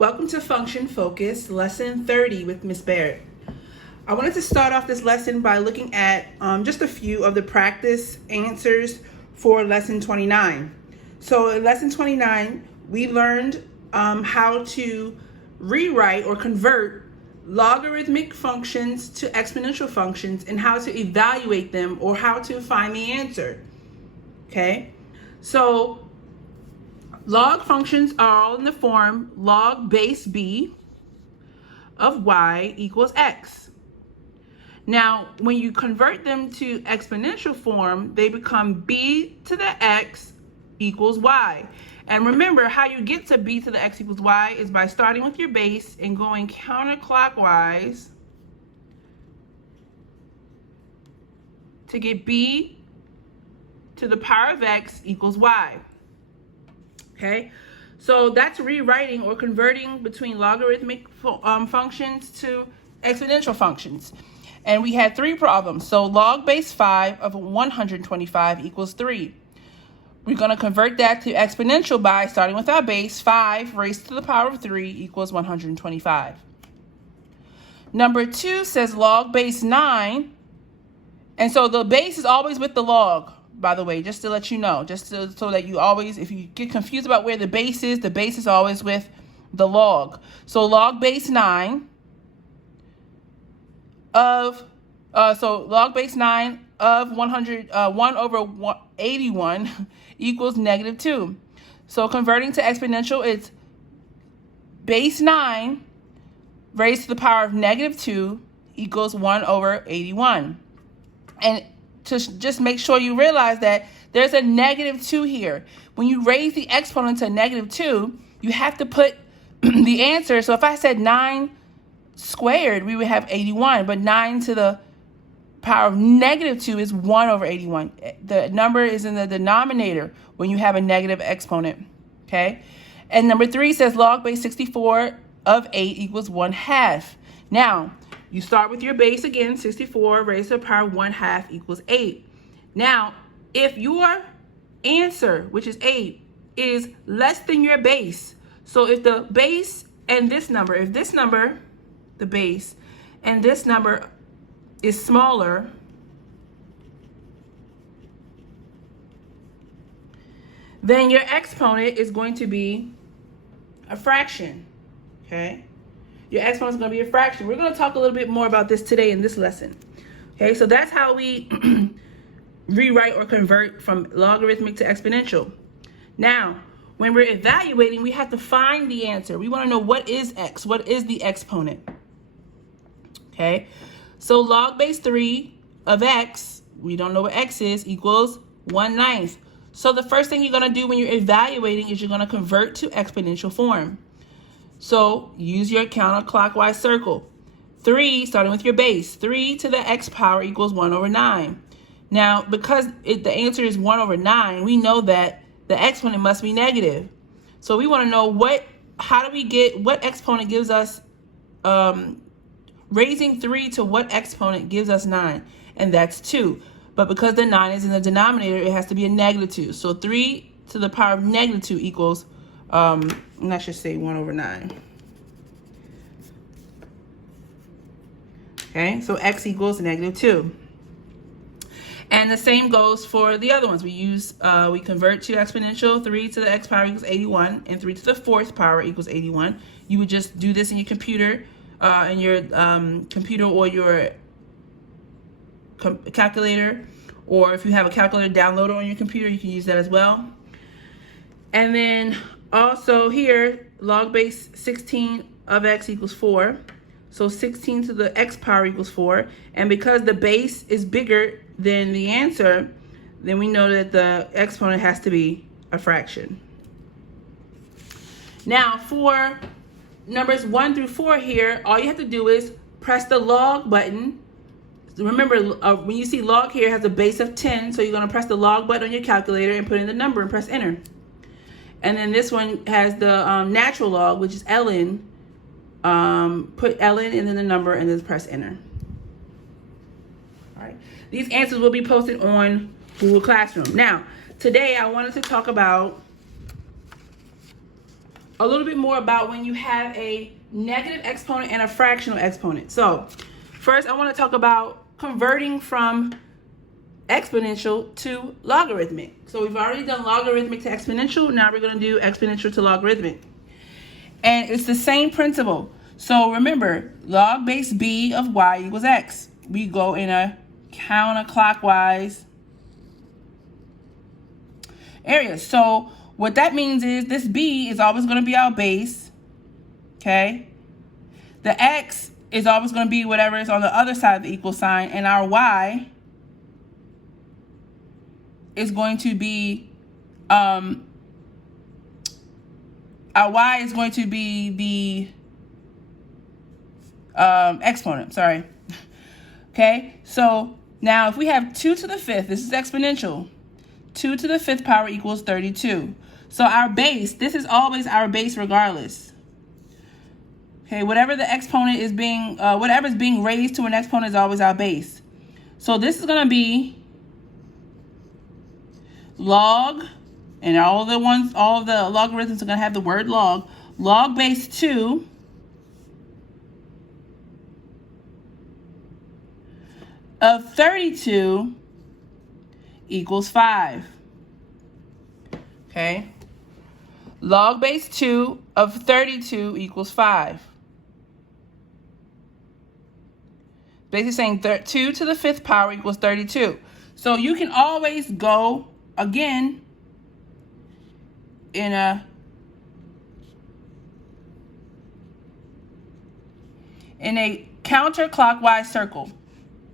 Welcome to Function Focus, Lesson 30 with Ms. Barrett. I wanted to start off this lesson by looking at just a few of the practice answers for Lesson 29. So in Lesson 29, we learned how to rewrite or convert logarithmic functions to exponential functions and how to evaluate them or how to find the answer. Okay, so log functions are all in the form log base b of y equals x. Now, when you convert them to exponential form, they become b to the x equals y. And remember, how you get to b to the x equals y is by starting with your base and going counterclockwise to get b to the power of x equals y. Okay, so that's rewriting or converting between logarithmic functions to exponential functions. And we had three problems. So log base 5 of 125 equals 3. We're going to convert that to exponential by starting with our base. 5 raised to the power of 3 equals 125. Number 2 says log base 9. And so the base is always with the log, by the way, just to let you know, so that you always, if you get confused about where the base is always with the log. So log base 9 of, log base 9 of 1 over 81 equals negative 2. So converting to exponential, it's base 9 raised to the power of negative 2 equals 1 over 81. And to just make sure you realize that there's a negative 2 here. When you raise the exponent to negative 2, you have to put the answer. So if I said 9 squared, we would have 81. But 9 to the power of negative 2 is 1 over 81. The number is in the denominator when you have a negative exponent. Okay? And number 3 says log base 64 of 8 equals 1/2. Now, you start with your base again, 64 raised to the power of 1/2 equals 8. Now, if your answer, which is 8, is less than your base, so if the base and this number, if this number, the base, and this number is smaller, then your exponent is going to be a fraction, okay? Your exponent is going to be a fraction. We're going to talk a little bit more about this today in this lesson. Okay, so that's how we rewrite or convert from logarithmic to exponential. Now, when we're evaluating, we have to find the answer. We want to know what is x, what is the exponent. Okay, so log base 3 of x, we don't know what x is, equals 1/9. So the first thing you're going to do when you're evaluating is you're going to convert to exponential form. So use your counterclockwise circle. 3, starting with your base, 3 to the x power equals 1 over 9. Now, because the answer is 1 over 9, we know that the exponent must be negative. So we want to know what exponent gives us, raising 3 to what exponent gives us 9, and that's 2. But because the 9 is in the denominator, it has to be a negative 2. So 3 to the power of negative 2 equals, and I should say 1 over 9. Okay, so x equals negative 2. And the same goes for the other ones. We convert to exponential. 3 to the x power equals 81, and 3 to the 4th power equals 81. You would just do this in your computer, or your calculator, or if you have a calculator downloaded on your computer, you can use that as well. And then also here, log base 16 of x equals 4. So 16 to the x power equals 4. And because the base is bigger than the answer, then we know that the exponent has to be a fraction. Now for numbers 1 through 4 here, all you have to do is press the log button. Remember, when you see log here, it has a base of 10. So you're going to press the log button on your calculator and put in the number and press enter. And then this one has the natural log, which is ln. Put ln and then the number and then press enter. All right. These answers will be posted on Google Classroom. Now, today I wanted to talk about a little bit more about when you have a negative exponent and a fractional exponent. So first I want to talk about converting from exponential to logarithmic. So we've already done logarithmic to exponential. Now we're going to do exponential to logarithmic. And it's the same principle. So remember, log base b of y equals x. We go in a counterclockwise area. So what that means is this b is always going to be our base, okay? The x is always going to be whatever is on the other side of the equal sign, and our y is going to be the exponent, sorry. Okay, so now if we have 2 to the 5th, this is exponential. 2 to the 5th power equals 32. So our base, this is always our base regardless. Okay, whatever the exponent is being, whatever is being raised to an exponent is always our base. So this is going to be log, and all of the logarithms are going to have the word log. Log base 2 of 32 equals 5. Okay? Log base 2 of 32 equals 5. Basically saying 2 to the 5th power equals 32. So you can always go, again, in a counterclockwise circle.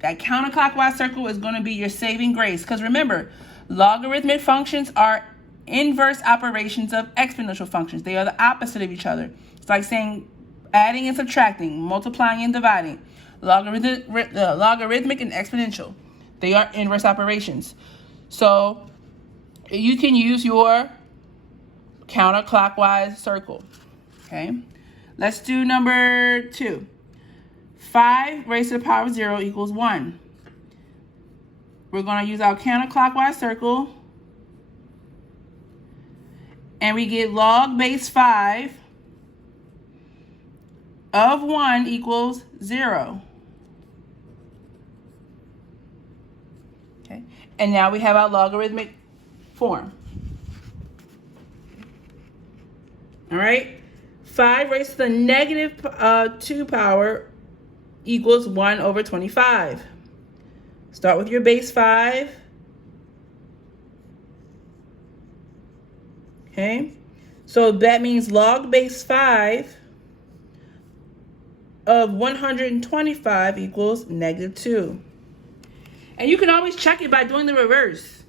That counterclockwise circle is going to be your saving grace. Because remember, logarithmic functions are inverse operations of exponential functions. They are the opposite of each other. It's like saying adding and subtracting, multiplying and dividing. Logarithmic and exponential. They are inverse operations. So you can use your counterclockwise circle. Okay. Let's do number 2. 5 raised to the power of 0 equals 1. We're going to use our counterclockwise circle. And we get log base 5 of 1 equals 0. Okay. And now we have our logarithmic form. All right. 5 raised to the negative 2 power equals 1 over 25. Start with your base 5. Okay. So that means log base 5 of 125 equals negative 2. And you can always check it by doing the reverse.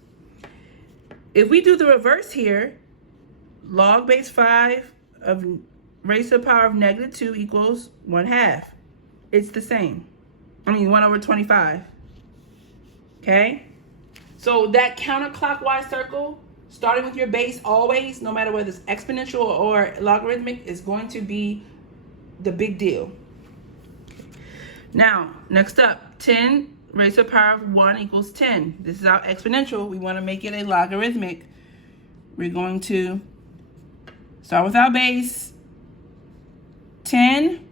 If we do the reverse here, log base 5 of raised to the power of negative 2 equals 1/2. It's the same. 1 over 25. Okay? So that counterclockwise circle, starting with your base always, no matter whether it's exponential or logarithmic, is going to be the big deal. Now, next up, 10 raised to the power of 1 equals 10. This is our exponential. We want to make it a logarithmic. We're going to start with our base, 10.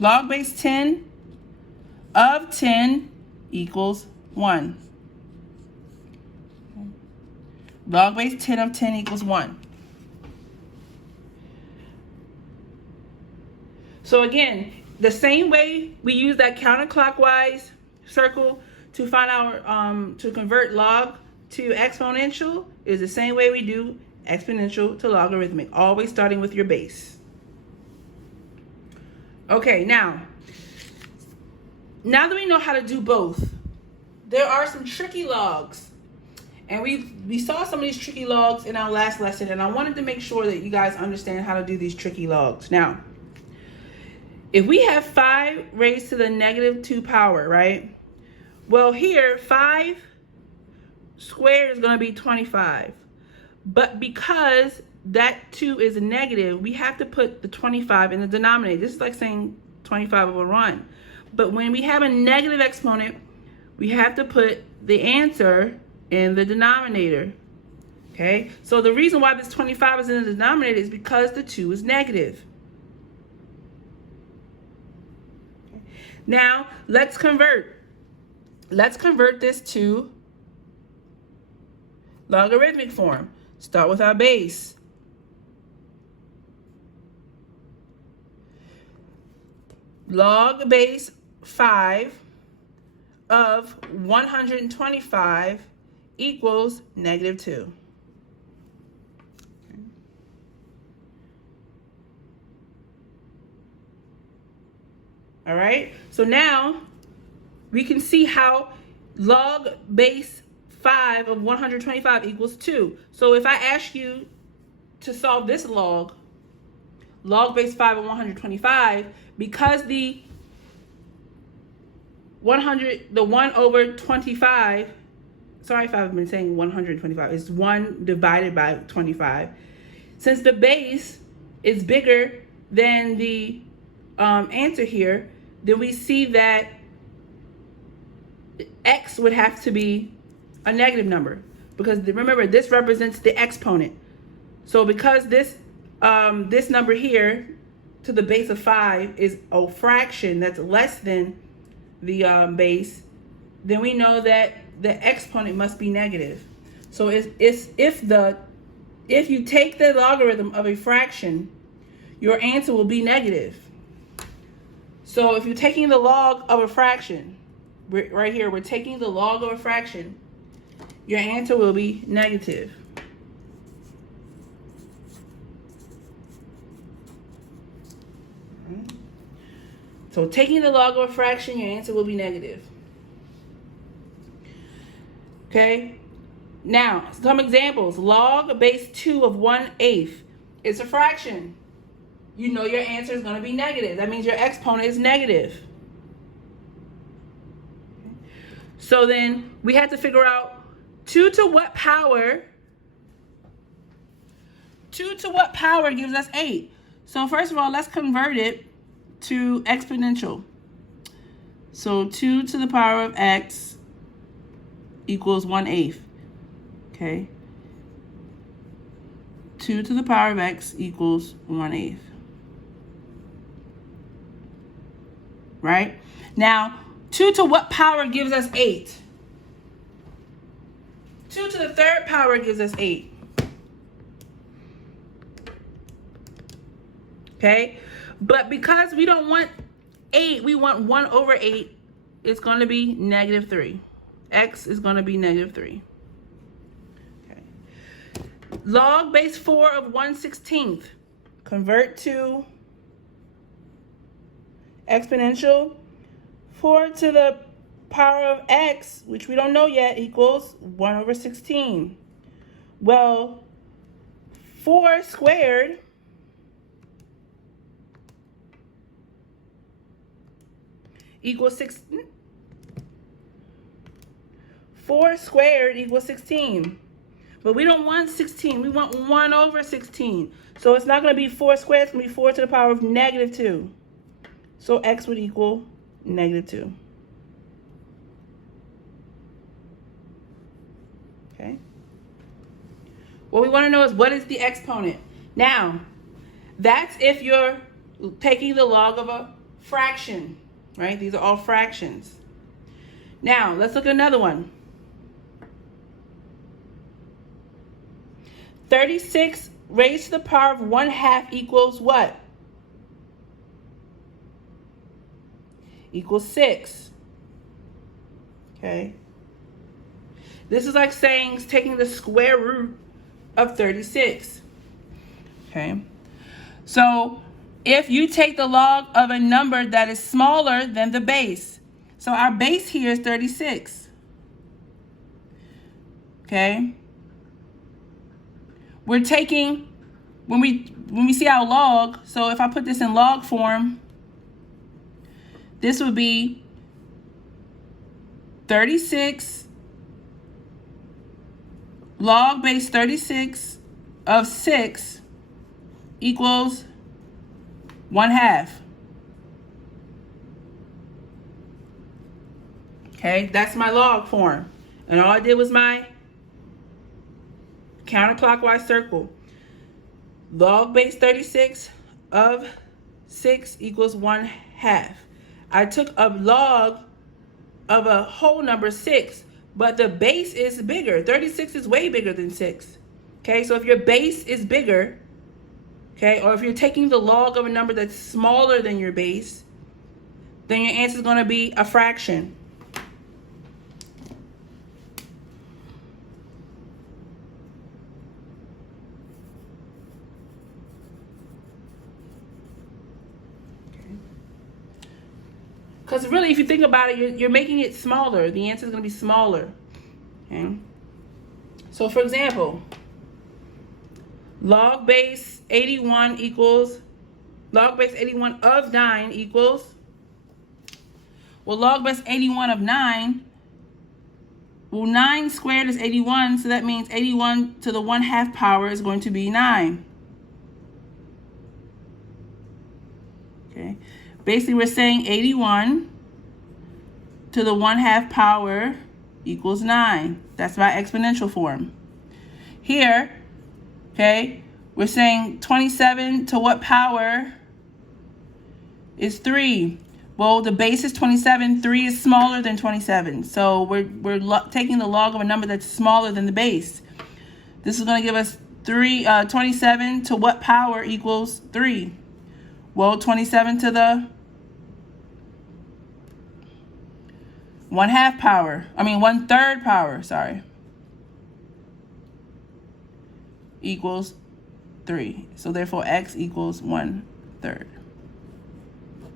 Log base 10 of 10 equals 1. Log base 10 of 10 equals 1. So again, the same way we use that counterclockwise circle to find our to convert log to exponential is the same way we do exponential to logarithmic, always starting with your base. Okay, now that we know how to do both, there are some tricky logs. And we saw some of these tricky logs in our last lesson, and I wanted to make sure that you guys understand how to do these tricky logs. Now, if we have 5 raised to the negative 2 power, right? Well, here, 5 squared is going to be 25. But because that 2 is a negative, we have to put the 25 in the denominator. This is like saying 25 over 1. But when we have a negative exponent, we have to put the answer in the denominator. Okay, so the reason why this 25 is in the denominator is because the 2 is negative. Now, let's convert. Let's convert this to logarithmic form. Start with our base. Log base 5 of 125 equals negative 2. All right, so now we can see how log base 5 of 125 equals 2. So if I ask you to solve this log base 5 of 125, because the 1 over 25, sorry if I've been saying 125, it's 1 divided by 25. Since the base is bigger than the answer here, then we see that x would have to be a negative number, because remember, this represents the exponent. So because this this number here to the base of 5 is a fraction that's less than the base, then we know that the exponent must be negative. So if you take the logarithm of a fraction, your answer will be negative. So if you're taking the log of a fraction, right here, we're taking the log of a fraction, your answer will be negative. So taking the log of a fraction, your answer will be negative. Okay? Now, some examples. Log base 2 of 1/8. It's a fraction. You know your answer is going to be negative. That means your exponent is negative. So then we have to figure out 2 to what power? 2 to what power gives us 8? So first of all, let's convert it to exponential. So 2 to the power of x equals 1/8. Okay? 2 to the power of x equals 1/8. Right? Now, 2 to what power gives us 8? 2 to the third power gives us 8. Okay? But because we don't want 8, we want 1 over 8, it's going to be negative 3. X is going to be negative 3. Okay. Log base 4 of 1/16. Convert to exponential. 4 to the power of x, which we don't know yet, equals 1 over 16. Well, 4 squared equals 6. 4 squared equals 16. But we don't want 16. We want 1 over 16. So it's not going to be 4 squared. It's going to be 4 to the power of negative 2. So x would equal negative 2. Okay. What we want to know is, what is the exponent? Now, that's if you're taking the log of a fraction, right? These are all fractions. Now, let's look at another one. 36 raised to the power of 1/2 equals what? Equals 6. Okay. This is like saying taking the square root of 36. Okay. So if you take the log of a number that is smaller than the base, so our base here is 36. Okay. We're taking, when we see our log, so if I put this in log form, this would be 36 log base 36 of 6 equals 1/2. Okay, that's my log form. And all I did was my Counterclockwise circle. Log base 36 of 6 equals 1/2. I took a log of a whole number 6, but the base is bigger. 36 is way bigger than 6. Okay, so if your base is bigger, okay, or if you're taking the log of a number that's smaller than your base, then your answer is going to be a fraction. Because really, if you think about it, you're making it smaller. The answer is going to be smaller. Okay. So for example, log base 81 equals, log base 81 of 9 equals, well, log base 81 of 9, well, 9 squared is 81, so that means 81 to the 1/2 power is going to be 9. Okay. Basically, we're saying 81 to the 1/2 power equals 9. That's my exponential form. Here, okay, we're saying 27 to what power is 3? Well, the base is 27. 3 is smaller than 27. So we're taking the log of a number that's smaller than the base. This is going to give us 27 to what power equals 3? Well, 27 to the 1/2 power. 1/3 power, sorry. Equals 3. So therefore x equals 1/3.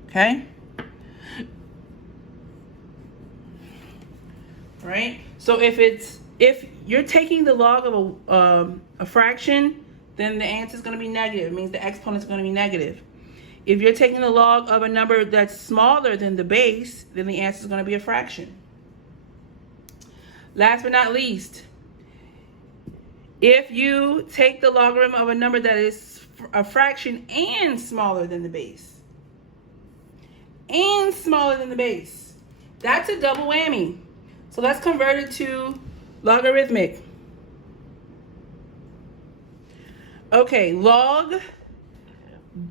Okay? Right? So if you're taking the log of a fraction, then the answer is going to be negative. It means the exponent is going to be negative. If you're taking the log of a number that's smaller than the base, then the answer is going to be a fraction. Last but not least, if you take the logarithm of a number that is a fraction and smaller than the base, that's a double whammy. So let's convert it to logarithmic. Okay, log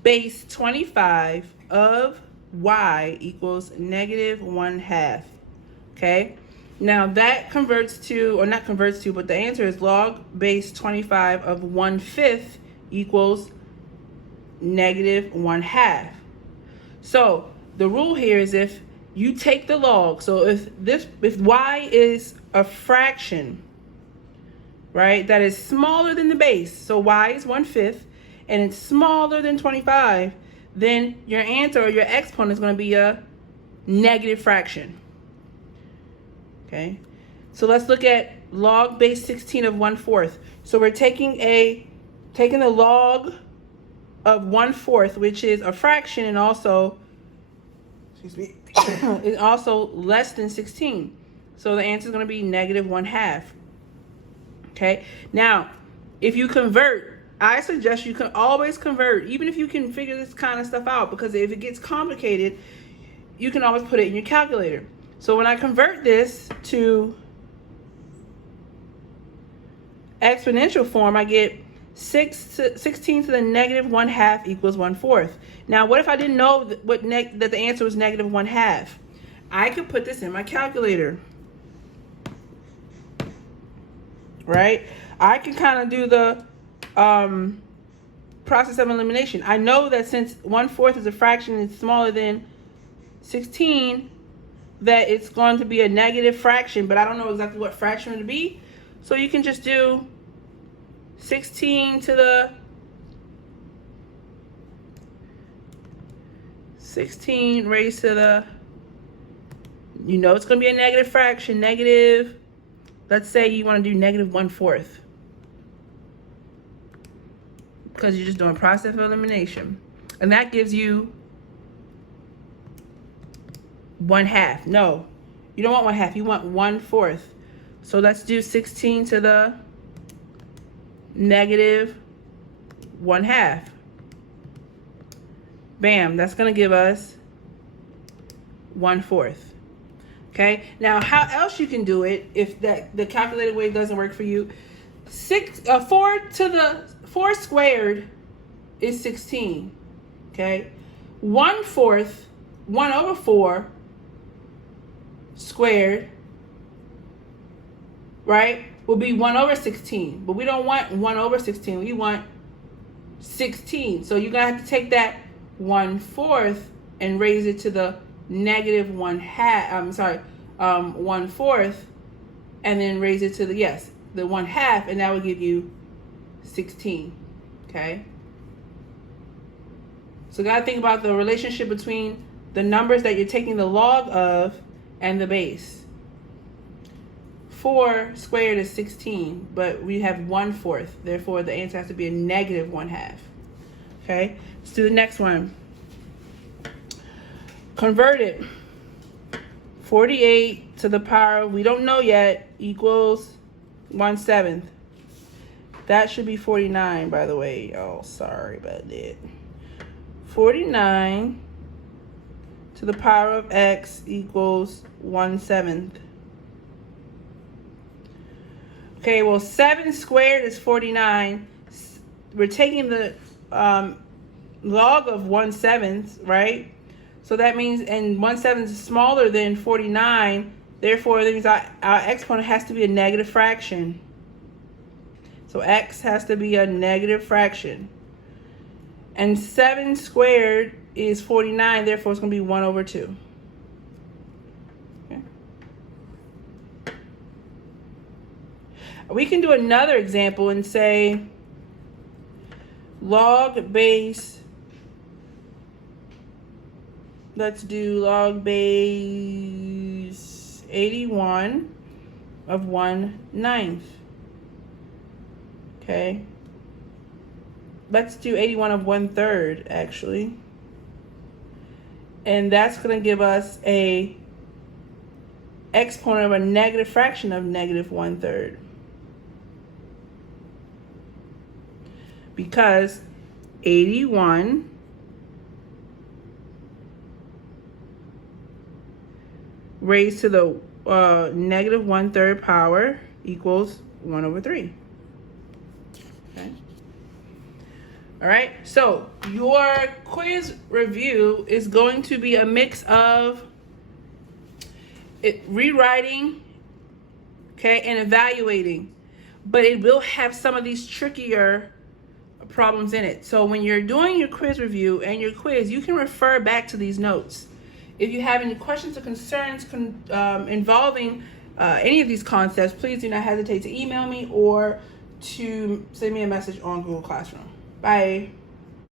base 25 of y equals negative 1/2. Okay, now that converts to, or not converts to, but the answer is log base 25 of 1/5 equals negative 1/2. So the rule here is if you take the log, so if y is a fraction, right, that is smaller than the base, so y is 1/5, and it's smaller than 25, then your answer or your exponent is going to be a negative fraction. Okay, so let's look at log base 16 of 1/4. So we're taking the log of 1/4, which is a fraction, and also, excuse me, is also less than 16. So the answer is going to be negative 1/2. Okay, now if you convert, I suggest you can always convert, even if you can figure this kind of stuff out, because if it gets complicated, you can always put it in your calculator. So when I convert this to exponential form, I get 16 to the negative 1/2 equals 1/4. Now, what if I didn't know that the answer was negative 1/2? I could put this in my calculator, right? I can kind of do the process of elimination. I know that since 1/4 is a fraction and it's smaller than 16, that it's going to be a negative fraction, but I don't know exactly what fraction it would be. So you can just do 16 to the 16 raised to the, you know it's going to be a negative fraction, negative, let's say you want to do negative 1/4. Because you're just doing process of elimination. And that gives you 1/2. No, you don't want 1/2. You want 1/4. So let's do 16 to the negative 1/2. Bam, that's going to give us 1/4. Okay, now how else you can do it if the calculated way doesn't work for you? 4 squared is 16. Okay, 1/4, 1/4 squared, right, will be 1/16. But we don't want 1/16. We want 16. So you're gonna have to take that 1/4 and raise it to the negative 1/2. 1/4, and then raise it to the 1/2, and that will give you 16. Okay. So gotta think about the relationship between the numbers that you're taking the log of and the base. 4 squared is 16, but we have 1/4. Therefore, the answer has to be a negative 1/2. Okay, let's do the next one. Convert it. 48 to the power, we don't know yet, equals 1/7. That should be 49, by the way. Oh, sorry about that. 49 to the power of x equals 1/7. Okay, well, 7 squared is 49. We're taking the log of 1/7, right? So that means, and 1/7 is smaller than 49. Therefore, that means our exponent has to be a negative fraction. So x has to be a negative fraction. And 7 squared is 49. Therefore, it's going to be 1/2. Okay. We can do another example and say log base. Let's do log base 81 of 1/9. Okay. Let's do 81 of 1/3, actually. And that's going to give us a exponent of a negative fraction of negative 1/3. Because 81 raised to the negative 1/3 power equals 1/3. Okay. All right. So your quiz review is going to be a mix of rewriting, okay, and evaluating, but it will have some of these trickier problems in it. So when you're doing your quiz review and your quiz, you can refer back to these notes. If you have any questions or concerns involving any of these concepts, please do not hesitate to email me or to send me a message on Google Classroom. Bye.